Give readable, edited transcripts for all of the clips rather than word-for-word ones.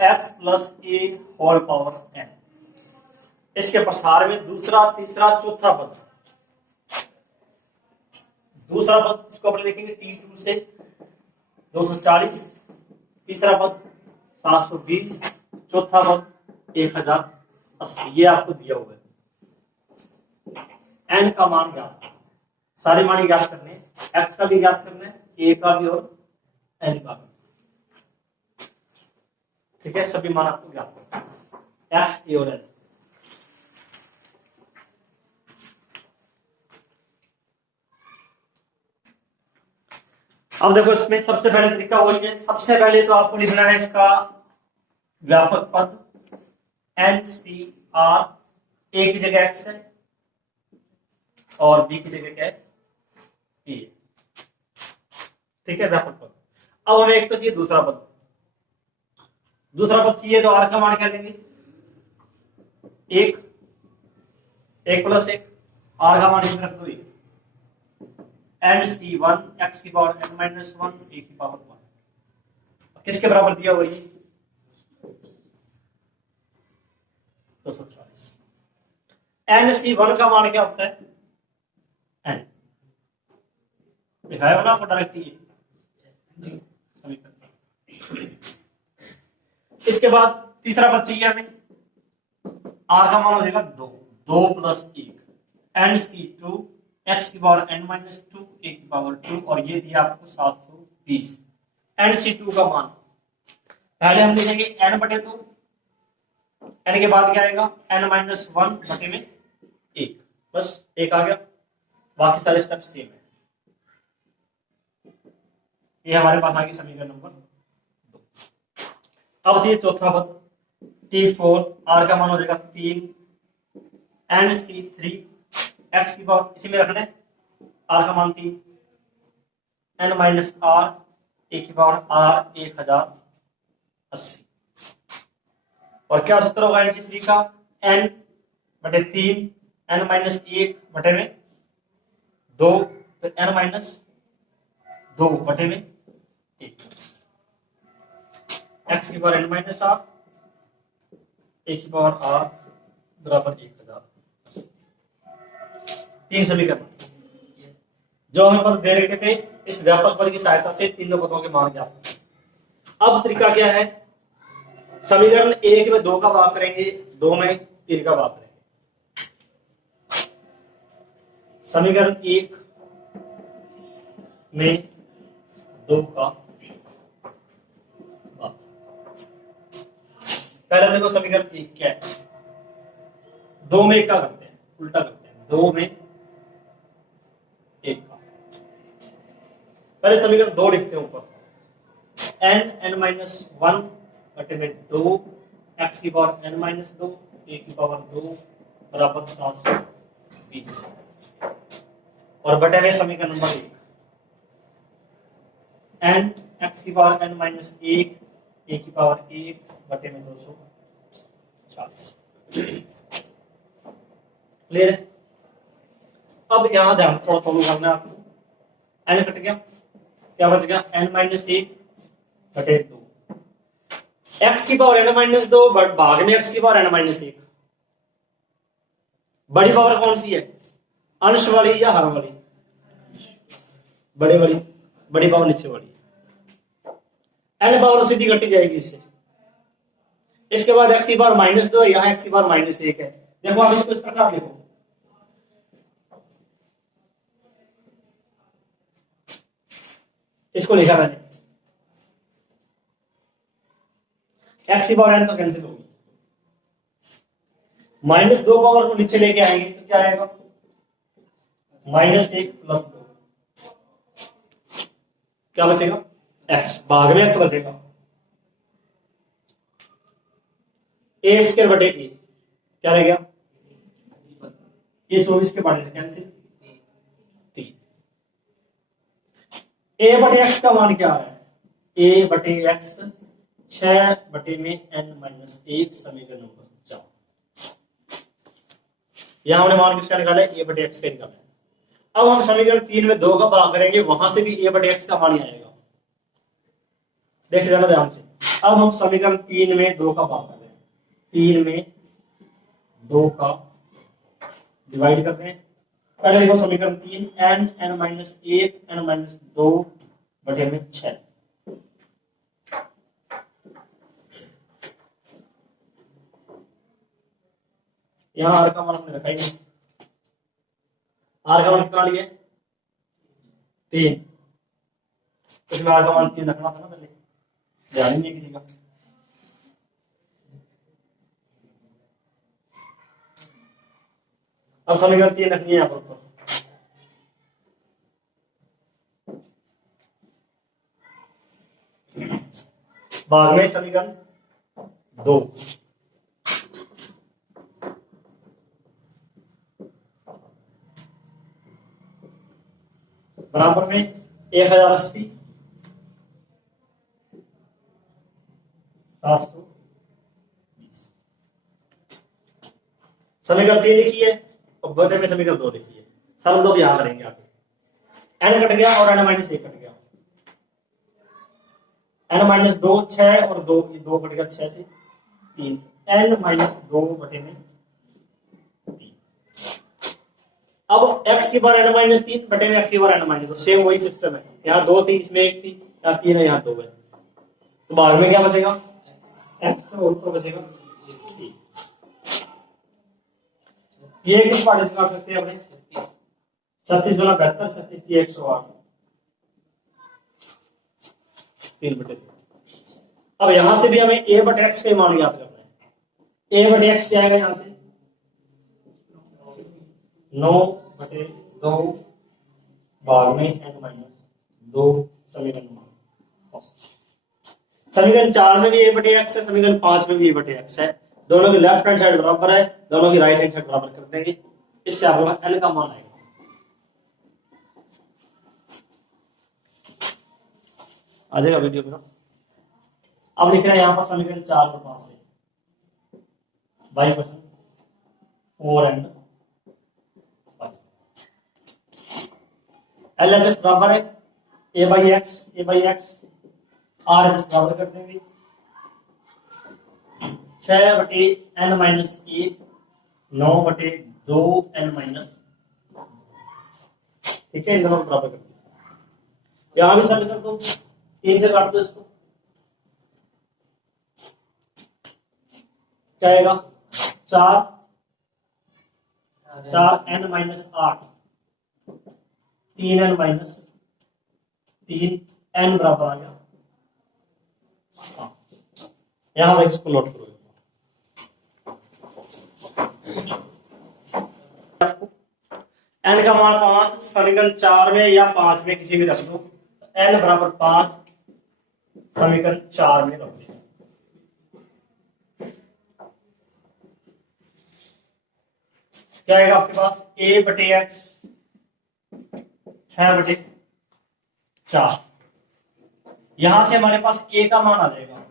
X plus ए whole power N. इसके प्रसार में दूसरा, तीसरा, चौथा पद। दूसरा पद इसको अपन लिखेंगे T2 से 240, तीसरा पद 720, चौथा पद 1080। ये आपको दिया हुआ है। एन का मान ज्ञात, सारे मान ज्ञात करने, एक्स का भी ज्ञात करना है, ए का भी और एन का भी। ठीक है, सभी मान आपको ज्ञात करना है, एक्स, ए और एन। अब देखो इसमें सबसे पहले तरीका वही है। सबसे पहले तो आपको लिखना है इसका व्यापक पद एन सी आर। ए की जगह एक्स है और बी की जगह क्या है, ए। ठीक है, व्यापक पद। अब हमें एक तो चाहिए दूसरा पद। दूसरा पद चाहिए तो आर का मान क्या लेंगे, एक, एक प्लस एक, आर का मान रख दो एक, एन सी वन एक्स की पावर एन माइनस वन ए की पावर वन। किसके बराबर दिया हुआ है, 240। एन सी वन का मान क्या होता है, एन। दिखाया ना आपको डायरेक्ट ये। इसके बाद तीसरा पद चाहिए हमें, आर का मान हो जाएगा दो, दो प्लस एक, एन सी टू एक्स की पावर एन माइनस टू ए की पावर टू, और ये दिया आपको 720। एन सी टू का मान पहले हम लिखेंगे एन बटे दो, एन के बाद क्या आएगा एन माइनस वन बटे में एक, बस एक आ गया। बाकी सारे स्टेप सेम है। ये हमारे पास आ गई समीकरण नंबर 2। अब चाहिए चौथा पद T4, आर का मान हो जाएगा 3, एन सी थ्री एक्स की पावर इसी में रखना है, आर का मान 3, एन माइनस आर ए की पावर आर 1080। और क्या सूत्र होगा एन सी थ्री का, एन बटे 3 एन माइनस 1 बटे में 2, तो एन माइनस 2 बटे में 1, एक्स की power N minus R A की पावर आर बराबर 1080। 3 समीकरण जो हमें पद दे रखे थे, इस व्यापक पद की सहायता से तीनों पदों के मान ज्ञात। अब तरीका क्या है, समीकरण 1 में 2 का भाग करेंगे, 2 में 3 का भाग करेंगे। समीकरण 1 में 2 का भाग। पहले देखो समीकरण 1 क्या है, 2 में 1 का करते हैं, उल्टा करते हैं, 2 में 1 का। पहले समीकरण 2 लिखते हैं ऊपर, एन माइनस 1 बटे में 2 एक्स की पावर एन माइनस 2 ए की पावर 2 बराबर 720, और बटे में समीकरण नंबर 1 एन एक्स की पावर एन माइनस 1 ए की पावर 1 बटे में 240। क्लियर है। अब यहां ध्यान थोड़ा फॉलो करना है आपको। एन कट गया, क्या बच गया एन माइनस 1 बटे 2, एक्स की पावर एन माइनस 2 भाग में एक्स की पावर एन माइनस 1। बड़ी पावर कौन सी है, अंश वाली या हर वाली, बड़े वाली, बड़ी पावर नीचे वाली, एन पावर सीधी कटी जाएगी इससे। इसके बाद एक्स की पावर माइनस 2 है, यहां एक्स की पावर माइनस 1 है। देखो आप इसको इस प्रकार देखो, इसको लिखा मैंने, एक्स की पावर एन तो कैंसिल होगी, माइनस 2 पावर को नीचे लेके आएंगे तो क्या आएगा माइनस 1 प्लस 2, क्या बचेगा एक्स, भाग में एक्स बचेगा, ए स्क्वायर बटे ए, क्या रह गया ये 24 के बारे में कैंसिल, 3। ए बटे एक्स का मान क्या है, ए बटे एक्स 6 बटे में एन माइनस 1 समीकरण नंबर 4। यहां हमने मान किसका निकाला है, ए बटे एक्स का निकाला है। अब हम समीकरण 3 में 2 का भाग करेंगे, वहां से भी ए बटे एक्स का मान ही आएगा। देख जाना ध्यान से। अब हम समीकरण 3 में 2 का भाग कर रहे हैं, 3 में 2 का डिवाइड कर रहे हैं। पहले देखो समीकरण 3, n माइनस 1 n माइनस 2 बटे में 6। यहाँ आर का मान हमने रखा ही नहीं। आर का मान कितना लिए? 3। इसमें आर का मान 3 रखना था ना, पहले ध्यान ही नहीं किसी का। अब समीकरण 3 रखनी है यहाँ पर ऊपर। भाग में समीकरण 2, बराबर में 1080 720। समीकरण 3 लिखिए और बदले में समीकरण 2 लिखिए। सरल दो यहां करेंगे आगे। n कट गया और n माइनस 1 कट गया। n माइनस 2 6 और 2 ये 2 कट गया, 6 से 3 n माइनस 2 बटे में 3। अब x की बार n माइनस 3 बटे में x की बार n माइनस 2, सेम वही सिस्टम है। यहाँ 2 थी, इसमें 1 थी, यहाँ 3 है, यहाँ 2 है। तो भाग में क्या बचेगा? x और ऊपर बचेगा 3। ये किस पार्ट से कर सकते हैं अपने? 36 गुना 72, 36 की 108, 3 बटे 2। अब यहां से भी हमें a बटे x का मान याद करना है। a बटे x क्या आएगा यहां से? 9 बटे 2 भाग में n माइनस 2 समीकरण। समीकरण 4 में भी a बटे x है, समीकरण 5 में भी a बटे x है। दोनों की लेफ्ट हैंड साइड बराबर है, दोनों की राइट हैंड साइड बराबर कर देंगे। इससे आपके पास n का मान आएगा। आ जाएगा वीडियो में। अब लिख रहे हैं यहां पर समीकरण 4 और 5 से बाई क्वेश्चन 4 एंड 5। LHS बराबर है a बाई एक्स, RHS बराबर कर देंगे 6 बटे n माइनस 1, 9 बटे 2 n माइनस। ठीक है, इन दोनों को बराबर कर दो। यहां भी सरल कर दो, 3 से काट दो इसको, क्या आएगा? 4 n minus 8, 3 n minus 3 n बराबर आ गया। यहां तक इसको नोट करो। n का मान 5 समीकरण 4 में या 5 में किसी भी रख दो। n बराबर 5 समीकरण 4 में रख दो। क्या आएगा आपके पास? a बटे x 6 बटे 4। यहां से हमारे पास a का मान आ जाएगा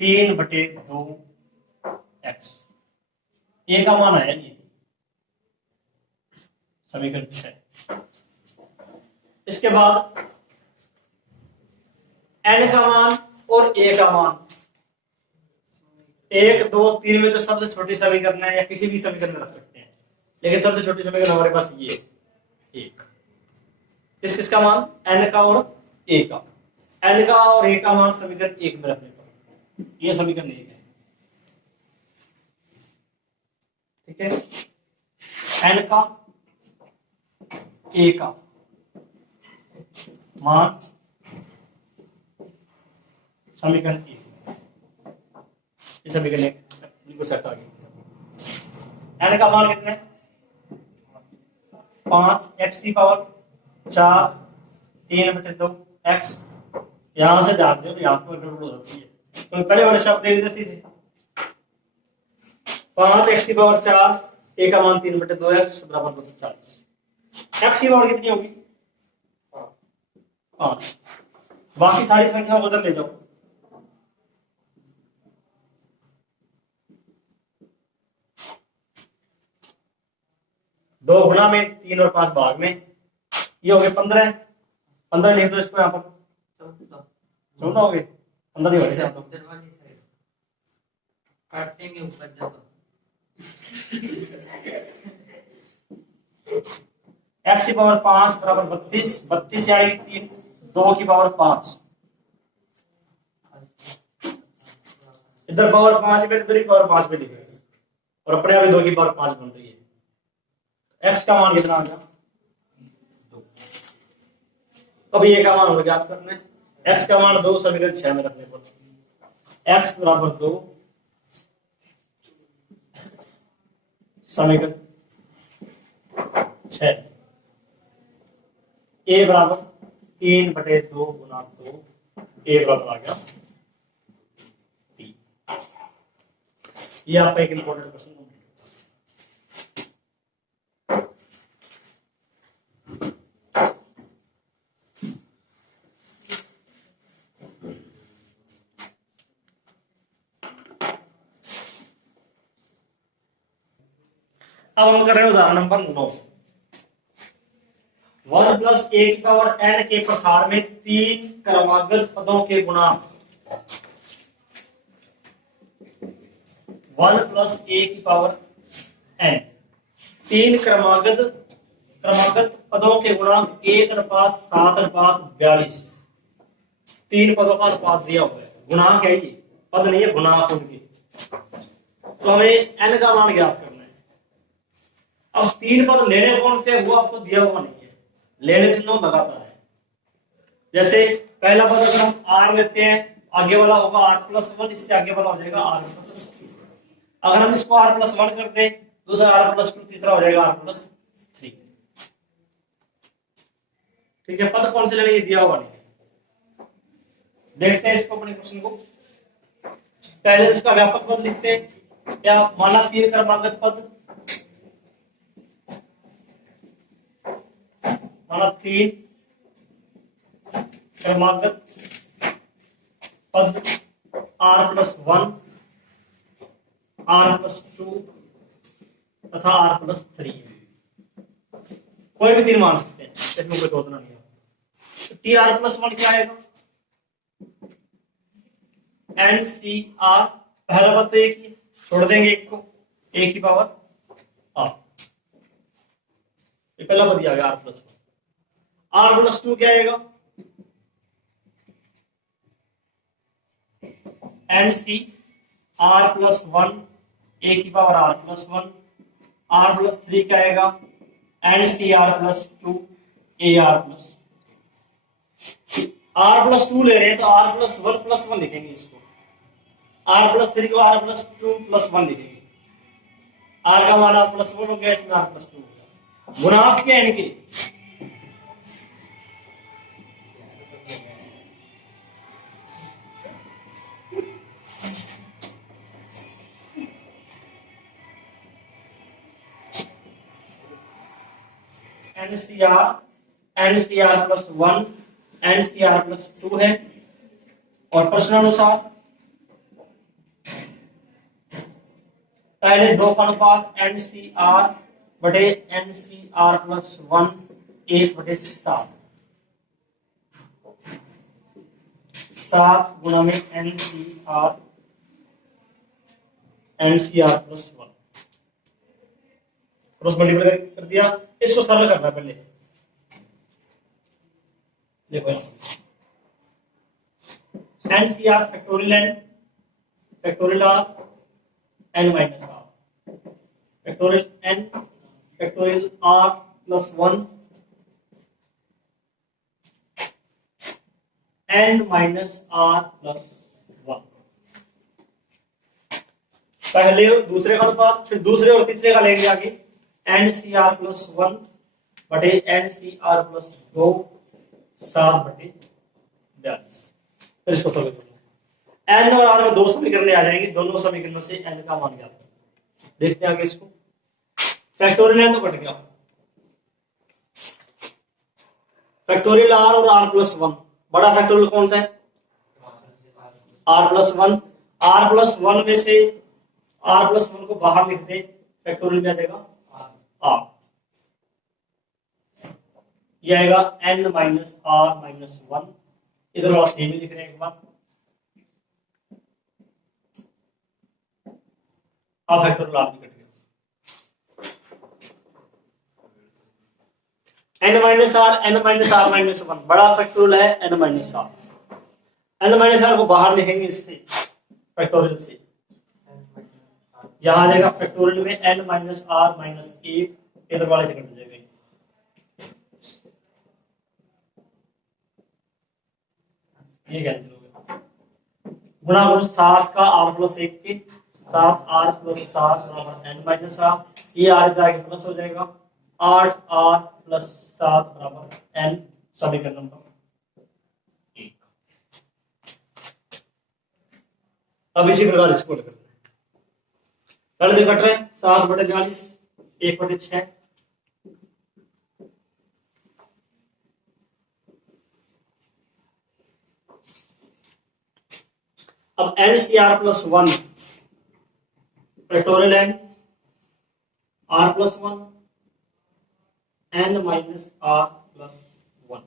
3 बटे 2 x। a का मान आया ये समीकरण 6। इसके बाद n का मान और a का मान 1 2 3 में तो सबसे छोटी समीकरण है, या किसी भी समीकरण में रख सकते हैं, लेकिन सबसे छोटी समीकरण हमारे पास ये 1। किसका मान? n का और a का। n का और a का मान समीकरण 1 में रखने पर ये समीकरण 1 है। ठीक है, n का a का मान समीकरण 1, समीकरण 1 बिल्कुल सेट आ गया। n का मान कितने? 5 x की पावर 4 3 बटे 2 x। यहां से ध्यान दो, यहां पर गड़बड़ हो जाती है, तो पहले वाले शब्द देख लीजिए सीधे। 5 x की पावर 4, a का मान 3 बटे 2 x बराबर 40। x की पावर कितनी होगी? 5। बाकी सारी संख्याओं को उधर ले जाओ। दो गुणा में 3 और 5 भाग में, ये हो गए 15। 15 लिख दो इसको यहाँ पर। छोटा हो गए अंदर ही हो ऐसे गए। आप उधर वाली साइड काटेंगे ऊपर जब x की पावर 5 बराबर 32, 32 से आएगी 3, 2 की पावर 5, इधर पावर 5 पे इधर ही पावर 5 पे लिखेंगे और अपने आप ही 2 की पावर 5 बन रही है। x का मान कितना आ गया? अब ये का मान हो ज्ञात करना है। x का मान 2 समीकरण 6 में रखने पर x बराबर 2 समीकरण 6 a बराबर 3/2 गुना 2 a बराबर आ गया 3। ये आपका एक इंपॉर्टेंट क्वेश्चन है। अब हम कर रहे हैं उदाहरण नंबर 9। 1 प्लस a की पावर n के प्रसार में 3 क्रमागत पदों के गुणांक 1 प्लस a की पावर n 3 क्रमागत पदों के गुणांक 1:7:42। 3 पदों का अनुपात दिया हुआ है, गुणांक है ये, पद नहीं है, गुणांक उनके। तो हमें n का मान ज्ञात करना है। अब 3 पद लेने कौन से वो आपको दिया हुआ नहीं है, लेने चिन्हों लगातार है। जैसे पहला पद अगर हम r लेते हैं, आगे वाला होगा r+1, इससे आगे वाला हो जाएगा r+2। अगर हम इसको r+1 कर दें, दूसरा r+2, तीसरा हो जाएगा r+3। ठीक है, पद कौन से लेने ये दिया हुआ नहीं है। देखते हैं इसको, अपने क्वेश्चन को। पहले इसका व्यापक पद लिखते हैं। क्या माना 3 क्रमागत पद, माना 3 क्रमागत पद r+1, r+2 तथा r+3। कोई भी 3 मान सकते हैं, इसमें कोई सोचना नहीं है। tr+1 क्या आएगा? NCR, पहला पद तो एक ही, छोड़ देंगे एक को, a की पावर r, ये पहला पद आ गया r+1। r+2 क्या आएगा? NCR+1, a की पावर r+1। r+3 क्या आएगा? NCR+2, AR+। r+2 ले रहे हैं तो r+1+1 लिखेंगे इसको, r+3 को r+2+1 लिखेंगे। r का मान r+1 हो गया, इसमें r+2 हो गया। गुणांक क्या है इनके? NCR+1, NCR+2 है। और प्रश्नानुसार पहले 2 का अनुपात NCR/NCR+1 1/7, 7 गुना में NCR+1 क्रॉस मल्टीप्लाई कर दिया। इसको सरल करना पहले, देखो NCR factorial n factorial r n minus r factorial n factorial r+1 n minus r+1। पहले और दूसरे का अनुपात, फिर दूसरे और तीसरे का लेंगे आगे। NCR+1 बटे NCR+2 7/42। फिर इसको सॉल्व करना है। n और r में 2 समीकरण आ जाएंगे, दोनों समीकरणों से n का मान ज्ञात करना है। देखते हैं आगे इसको। फैक्टोरियल है तो कट गया, फैक्टोरियल r और r+1, बड़ा फैक्टोरियल कौन सा है? r+1। r+1 में से r+1 को बाहर लिख दे, फैक्टोरियल में आ जाएगा r, ये आएगा n माइनस r-1। इधर वाला सेम ही लिख रहे हैं एक बार। अब फैक्टोरियल आर निकट गया। n minus r minus one बड़ा फैक्टोरियल है n minus r. n minus r को बाहर लिखेंगे इससे फैक्टोरियल से, यहां आ जाएगा फैक्टोरियल में n माइनस आर माइनस एक, इधर वाले से कट जाएगा, ये कैंसिल हो गया। गुणा गुण 7 का r प्लस 1 के 7r प्लस 7 बराबर n माइनस आर, ये r इधर आगे प्लस हो जाएगा 8r प्लस 7 बराबर n, समीकरण नंबर 1। अब इसी प्रकार इसको करते हैं, पहले कट रहे 7/42 1/6। अब n C r plus one factorial n r plus one n minus r plus one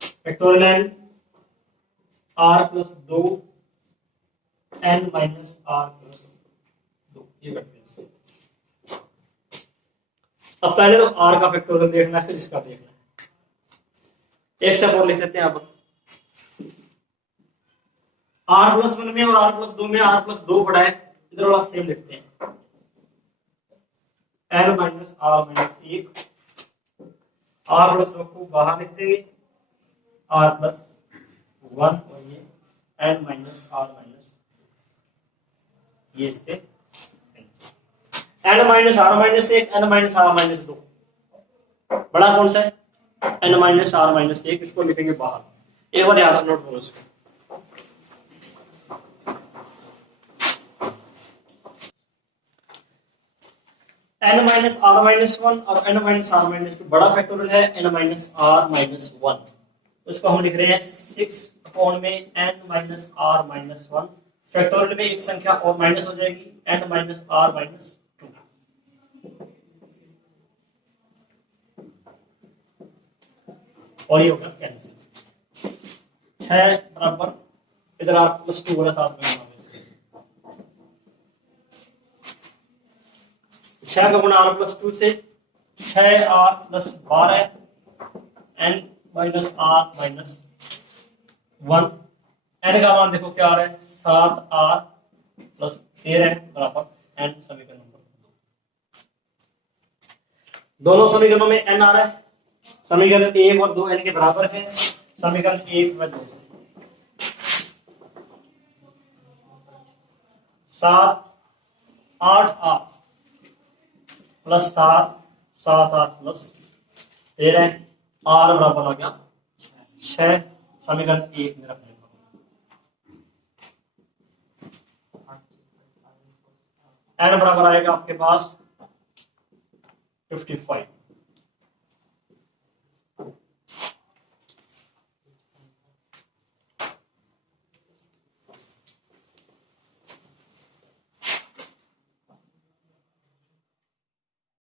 factorial n r plus दो n माइनस आर प्लस दो, ये फैक्टोरियल। अब पहले तो r का फैक्टोरियल देखना है, फिर इसका देखना है। एक स्टेप और लिख देते हैं। अब r प्लस वन में और r प्लस दो में r प्लस दो पड़ा है, इधर वाला सेम लिखते हैं n माइनस आर माइनस एक, r प्लस दो को बाहर लिख देंगे r प्लस वन और ये n माइनस आर माइनस, ये से n माइनस आर माइनस एक n माइनस आर माइनस दो, बड़ा कौन सा है n माइनस आर माइनस एक, इसको लिखेंगे बाहर। एक बार याद नोट करो इसको। n minus r minus one और n minus r minus two, बड़ा फैक्टोरियल है n minus r minus one, उसको हम लिख रहे हैं 6 अपॉन में n minus r minus one, factorial में एक संख्या और माइनस हो जाएगी n minus r minus two, और ये होगा कैंसिल। 6 बराबर इधर आर प्लस टू होगा साथ में, 6 का गुणा आर प्लस टू से 6r plus 12 n minus r minus one, n का मान देखो क्या आ रहा है 7r प्लस 13 बराबर n, समीकरण नंबर 2। दोनों समीकरणों में n आ रहा है, समीकरण 1 और 2 n के बराबर है, समीकरण 1 व 2 7 8r plus 7 7r plus 13, r बराबर आ गया 6, समीकरण 1 में रखने का n बराबर आएगा आपके पास 55।